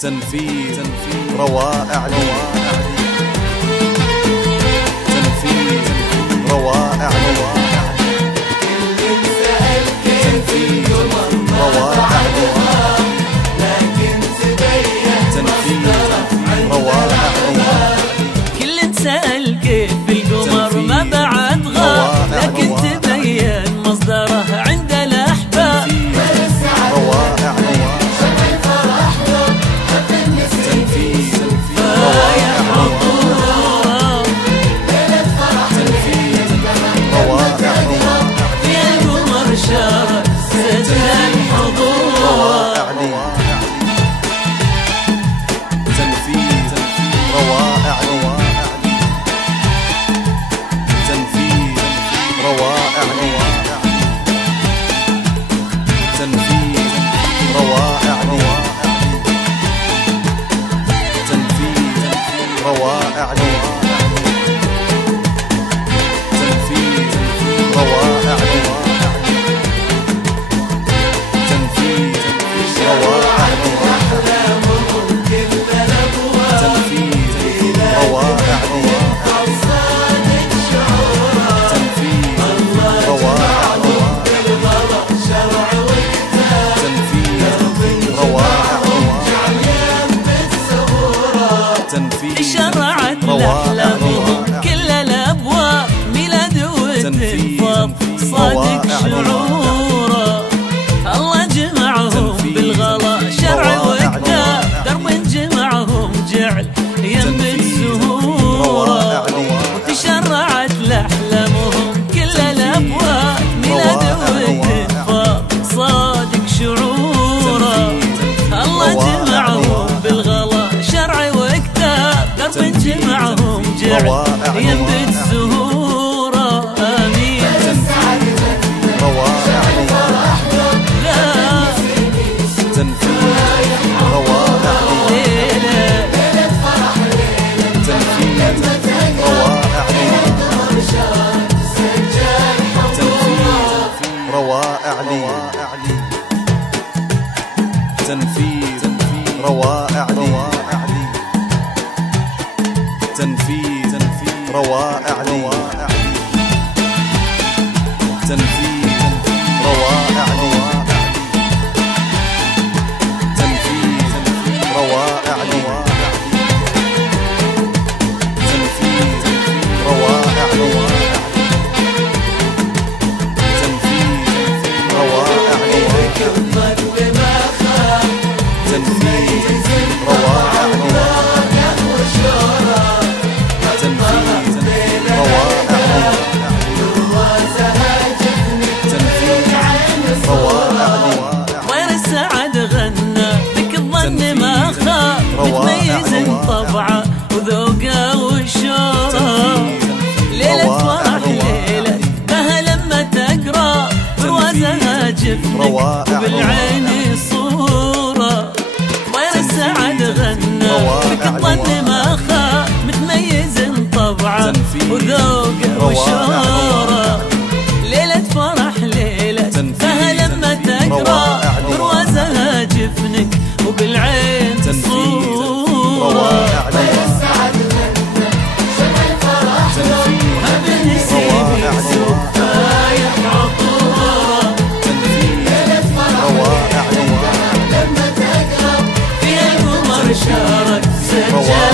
تنفيذ روائع لي، تنفيذ روائع لي، تنفيذ روائع لي، لكن تبين تنفيذ روائع لي. كل سأل كيف القمر ما بعد غاب، لكن تبين مصدره عند الأحباب. روائع لي، تنفيذ روائع لي، تنفيذ روائع لي، يا القمر شارك سجل حضور روائع لي، تنفيذ روائع لي، تنفيذ روائع لي، تنفيذ روائع لي، تنفيذ روائع لي، تنفيذ روائع لي، تنفيذ روائع لي، أحلامهم كل الأبواب، تنفيذ روائع لي، صادق شعورها تنفيذ روائع لي، بالغلط شرع وكتاب، تنفيذ روائع لي، عليهم بالسهورة تنفيذ شرعت لأحلامهم كل الأبواب، ميلاد وتنفاض صادق شعوره. الله جمعهم بالغلا شرع وكتاب، درب جمعهم جعل ينبت زهوره. وتشرعت لأحلامهم كل الأبواب، ميلاد وتنفاض صادق شعوره. الله جمعهم بالغلا شرع وكتاب، درب جمعهم جعل ينبت زهوره. آمين روائع لي، تنفيذ روائع لي، تنفيذ روائع لي، تنفيذ روائع لي، تنفيذ روائع لي، تنفيذ روائع لي، تنفيذ روائع لي، تنفيذ روائع لي، تنفيذ روائع لي، تنفيذ روائع لي، كمل بما خاب تنفيذ روائع لي، وشورى تنفيذ روائع لي، وزها جفني تنفيذ روائع لي، طير السعد غنى بك الظن ما خاب، متميز طبعه وذوقه وشوره. ليلة فرح ليلة بها لما تقرا، بروازها جفنك وبالعين صورة. طير السعد غنى بك الظن ما خاب، متميز طبعه وذوقه وشوره. ليلة فرح ليلة بها لما تقرا، بروازها جفنك وبالعين صورة. شارك سجل